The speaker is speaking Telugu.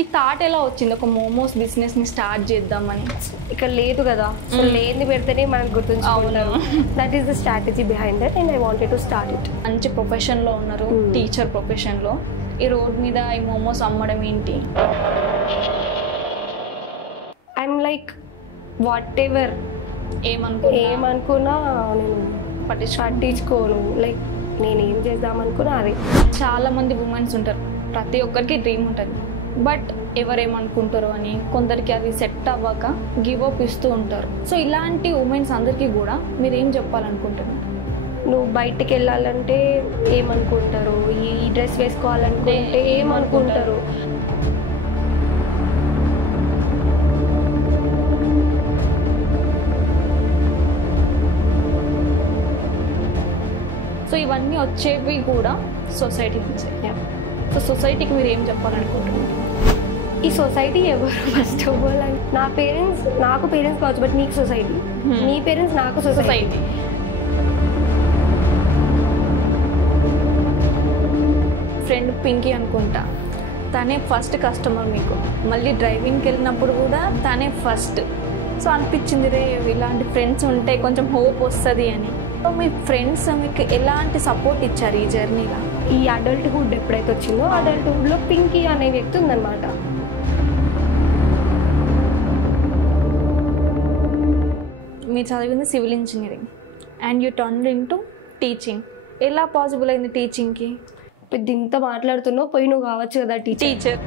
ఈ థాట్ ఎలా వచ్చింది ఒక మోమోస్ బిజినెస్ని స్టార్ట్ చేద్దామని? ఇక్కడ లేదు కదా, సో లేని పెడితేనే మనకు గుర్తుంచుకుంటారు. That is the strategy behind that and I wanted to start it. మంచి ప్రొఫెషన్లో ఉన్నారు, టీచర్ ప్రొఫెషన్లో. ఈ రోడ్ మీద ఈ మోమోస్ అమ్మడం ఏంటి? ఐఎమ్ లైక్ వాట్ ఎవర్ ఏమనుకున్నా నేను పట్టించుకోను. లైక్ నేను ఏం చేద్దామనుకున్నా అదే. చాలామంది ఉమెన్స్ ఉంటారు, ప్రతి ఒక్కరికి డ్రీమ్ ఉంటుంది, బట్ ఎవరేమనుకుంటారో అని కొందరికి అది సెట్ అవ్వక గివ్ అప్ ఇస్తూ ఉంటారు. సో ఇలాంటి ఉమెన్స్ అందరికీ కూడా మీరు ఏం చెప్పాలనుకుంటున్నారు? నువ్వు బయటికి వెళ్ళాలంటే ఏమనుకుంటారు, ఈ డ్రెస్ వేసుకోవాలనుకుంటే ఏమనుకుంటారు. సో ఇవన్నీ వచ్చేవి కూడా సొసైటీ నుంచి. సో సొసైటీకి మీరు ఏం చెప్పాలనుకుంటున్నారు? ఈ సొసైటీ ఎవరు ఫస్ట్ ఆఫ్ ఆల్? నా పేరెంట్స్ నాకు పేరెంట్స్ కావచ్చు, బట్ నీకు సొసైటీ, నీ పేరెంట్స్ నాకు సొసైటీ. ఫ్రెండ్ పింకీ అనుకుంటా, తనే ఫస్ట్ కస్టమర్ మీకు. మళ్ళీ డ్రైవింగ్కి వెళ్ళినప్పుడు కూడా తనే ఫస్ట్. సో అనిపించింది రే ఇలాంటి ఫ్రెండ్స్ ఉంటే కొంచెం హోప్ వస్తుంది అని. సో మీ ఫ్రెండ్స్ మీకు ఎలాంటి సపోర్ట్ ఇచ్చారు ఈ జర్నీలో? ఈ అడల్ట్హుడ్ ఎప్పుడైతే వచ్చిందో అడల్ట్హుడ్లో పింకీ అనే వ్యక్తి ఉందన్నమాట. మీరు చదివింది civil engineering and you turned into teaching. ఎలా పాసిబుల్ అయింది టీచింగ్కి? పెద్ద ఇంత మాట్లాడుతున్నావు, పోయి నువ్వు కావచ్చు కదా టీచర్.